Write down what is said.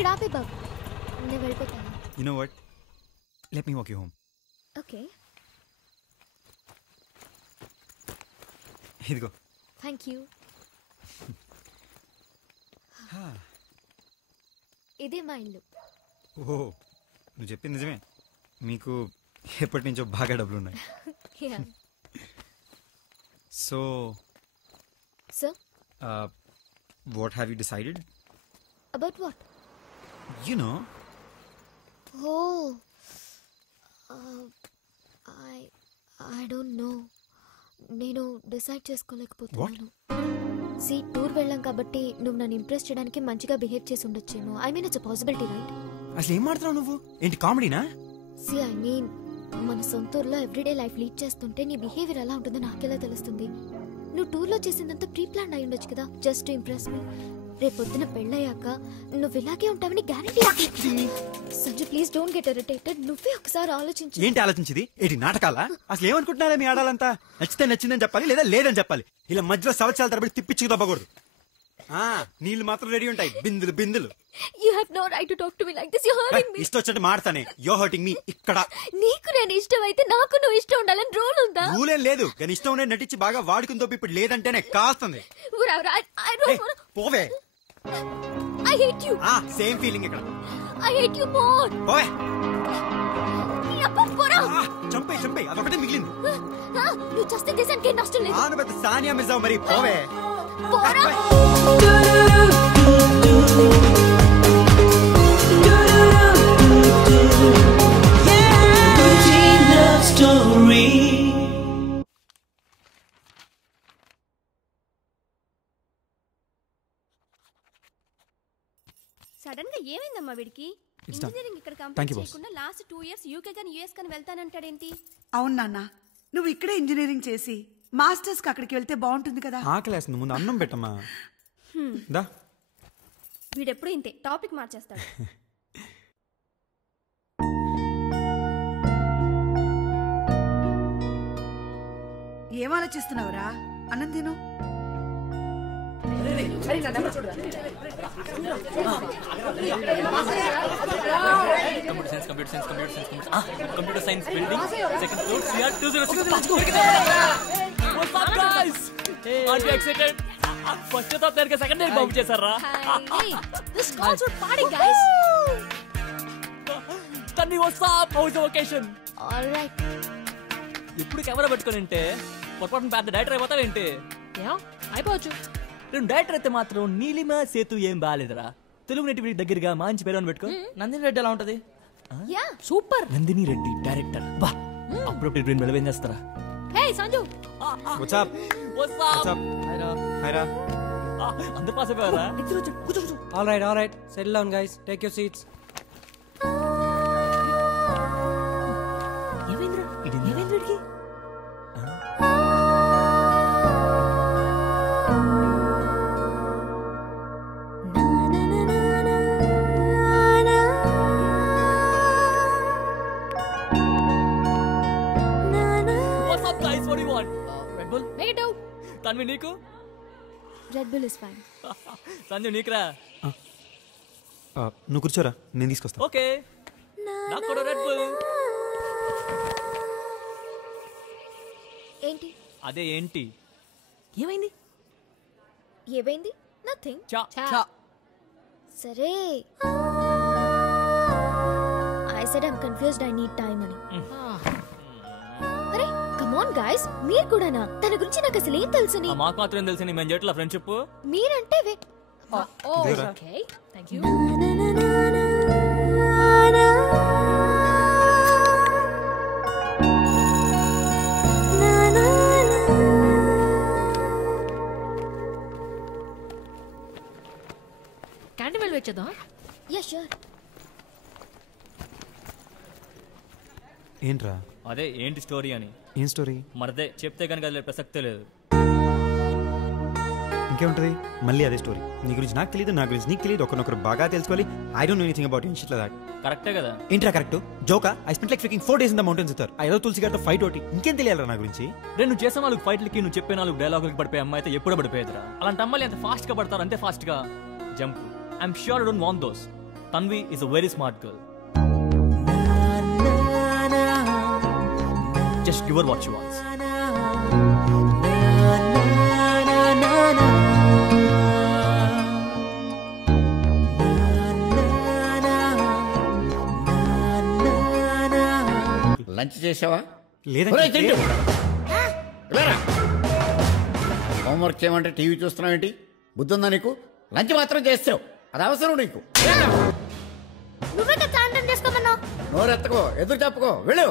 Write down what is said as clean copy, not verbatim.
ఇక్కడ ఆపే బాబు, నేను వెళ్ళిపోతాను. You know what? Let me walk you home. Okay. ఇదిగో. Thank you. ఇదే మా ఇల్లు. ఓహో, నువ్వు చెప్పింది నిజమే. మీకు ఎప్పటి నుంచో బాగా డబ్బులు ఉన్నాయి. So what have you decided? About what? You know. Oh, I don't know. నేను డిసైడ్ చేసుకోలేకపోతున్నాను. టూర్ వెళ్ళాం కాబట్టి నువ్వు నన్ను ఇంప్రెస్ చేయడానికి మంచిగా బిహేవ్ చేసి ఉండొచ్చేమో. I mean it's possibility, right? అసలు ఏం మాట్లాడుతున్నావు నువ్వు? ఏంటి కామెడీనా? ఐ మీన్ మన సొంత ఊర్లో ఎవ్రీడే లైఫ్ లీడ్ చేస్తుంటే నీ బిహేవియర్ ఎలా ఉంటుందో నాకెలా తెలుస్తుంది? నువ్వు టూర్లో చేసిందంతా ప్రీ ప్లాన్ అయి ఉండొచ్చు కదా, జస్ట్ టు ఇంప్రెస్ మీ. రేపొద్దున పెళ్ళయ్యాక నువ్వు ఇలాగే ఉంటావని guarantee. Sanju please don't get irritated. నువ్వే ఒకసారి ఆలోచించు. ఏంటి ఆలోచించింది? ఏంటి నాటకాలా? అసలు ఏమనుకుంటున్నారా మీ ఆడాలంతా? నచ్చితే నచ్చిందని చెప్పాలి, లేదా లేదని చెప్పాలి. ఇలా మధ్యలో సంవత్సరాల తరబడి తిప్పించుకు తప్పకూడదు. నీళ్ళు మాత్రం రెడీ ఉంటాయి, బిందులు బిందులు. You have no right to talk to me like this. You're hurting me. ఇష్టం వచ్చినట్టు మాడతానే. You're hurting me. ఇక్కడ నీకు నేను ఇష్టం అయితే నాకు నువ్వు ఇష్టం ఉండాలని రూల్ ఉందా? రూల్ ఏం లేదు, కానీ ఇష్టం ఉండే నటించి బాగా వాడుకుందో ఇప్పుడు లేదంటేనే కాస్తుంది. పోవే. I hate you. Same feeling ఇక్కడ. I hate you more. పోవే. పోరా. చంపే అదొకటే మిగిలింది. నువ్వు చస్తే దేశానికి నష్టం లేదు. ఆను పెద్ద సానియా మిర్జా మరి. పోవే. పోరా. సడన్ గా ఏమైందమ్మా వీడికి? ఇంజనీరింగ్ ఇక్కడ కంప్లీట్ చేయకుండా లాస్ట్ 2 years యూకే కానీ యుఎస్ కానీ వెళ్తానంటాడేంటి? అవును నాన్న, నువ్వు ఇక్కడే ఇంజనీరింగ్ చేసి మాస్టర్స్ కి అక్కడికి వెళ్తే బాగుంటుంది కదా. ఆకలేస్తుంది, ముందు అన్నం పెట్టమ్మా. దా. వీడెప్పుడు ఇంతే, టాపిక్ మార్చేస్తాడు. ఏం ఆలోచిస్తున్నావురా? అన్నం తిను. Computer science building, second floor, CR 206. What's up guys? Aren't you excited? First top there second day bump చేసారా? Hey, this calls for party guys. Tanni, what's up? How is the vacation? All right. ఇప్పుడు camera పెట్టుకొని ఉంటే పొరపాటున పెద్ద director అయిపోతావేంటి? అయిపోవచ్చు. నేను director అయితే మాత్రం నీలిమ సేతు ఏం బాగాలేదురా. తెలుగు నేటివిటీ దగ్గరగా మంచి పేరు అని పెట్టుకో. నందిని రెడ్డి ఎలా ఉంటది? సూపర్. నందిని రెడ్డి డైరెక్టర్. బా అప్పుడప్పుడు బ్రెయిన్ మెలవేం చేస్తారా? Hey Sanju. What's up? Hi ra. అందరూ పాస్ అయిపోయారా? కూర్చో. All right. Settle down guys. Take your seats. ఏమైందిరా? ఏమైంది వీడికి? తన్వి నీకు? Red Bull is fine. Sanju నీకురా? నువ్వు కూర్చోరా, నేను తీసుకొస్తా. ఓకే. నాకు కూడా రెడ్ బుల్. ఏంటి? అదే ఏంటి? ఏమైంది? నథింగ్. చా. సరే. I said I'm confused. I need time అని. అరే కమ్ ఆన్ గైస్, మీరు కూడానా? తన గురించి నాకు అసలు ఏం తెలుసని? మాకు మాత్రం తెలుసని మేము చేయట్లా ఫ్రెండ్షిప్. మీరంటే ఓకే థాంక్యూ. క్యాంటీన్ వెళ్ళి వచ్చేద్దాం. Yeah sure. ఏంట్రా? అదే ఏంటి స్టోరీ అని. ఏం స్టోరీ? మరదే చెప్తే కనుక అది ప్రసక్తే లేదు. ఇంకేముంటది, మళ్ళీ అదే స్టోరీ. నీ గురించి నాకు తెలియదు, నా గురించి నీకు తెలియదు, ఒకరినొకరు బాగా తెలుసుకోవాలి. I don't know anything about you shit like that. కరెక్టే కదా? ఏంట్రా కరెక్ట్? జోకా? I spent like freaking 4 days in the mountains with her. I ఏదో తులసి గారితో ఫైట్ ఒకటి, ఇంకేం తెలియాలరా నా గురించి? నువ్వు చేసే 4 ఫైట్లకి నువ్వు చెప్పే 4 డైలాగులకి పడిపోయే అమ్మాయి అయితే ఎప్పుడో పడిపోయేదిరా. అలాంటి అమ్మాయిలు ఎంత ఫాస్ట్ గా పడతారు, అంతే ఫాస్ట్ గా jump. I'm sure I don't want those. Tanvi is a very smart girl. Just give her what she wants. Lunch చేసావా? లేదండి. ఒరేయ్, తింటూ. లేరా. హోంవర్క్ చేయమంటే టీవీ చూస్తున్నావు ఏంటి? బుద్ధి ఉందా నీకు? లంచ్ మాత్రం చేస్తావు, అది అవసరం నీకు. నువ్వే కదా చేసుకోమన్నావు. నోరెత్తకో, ఎదురు చెప్పుకో, వెళ్ళు.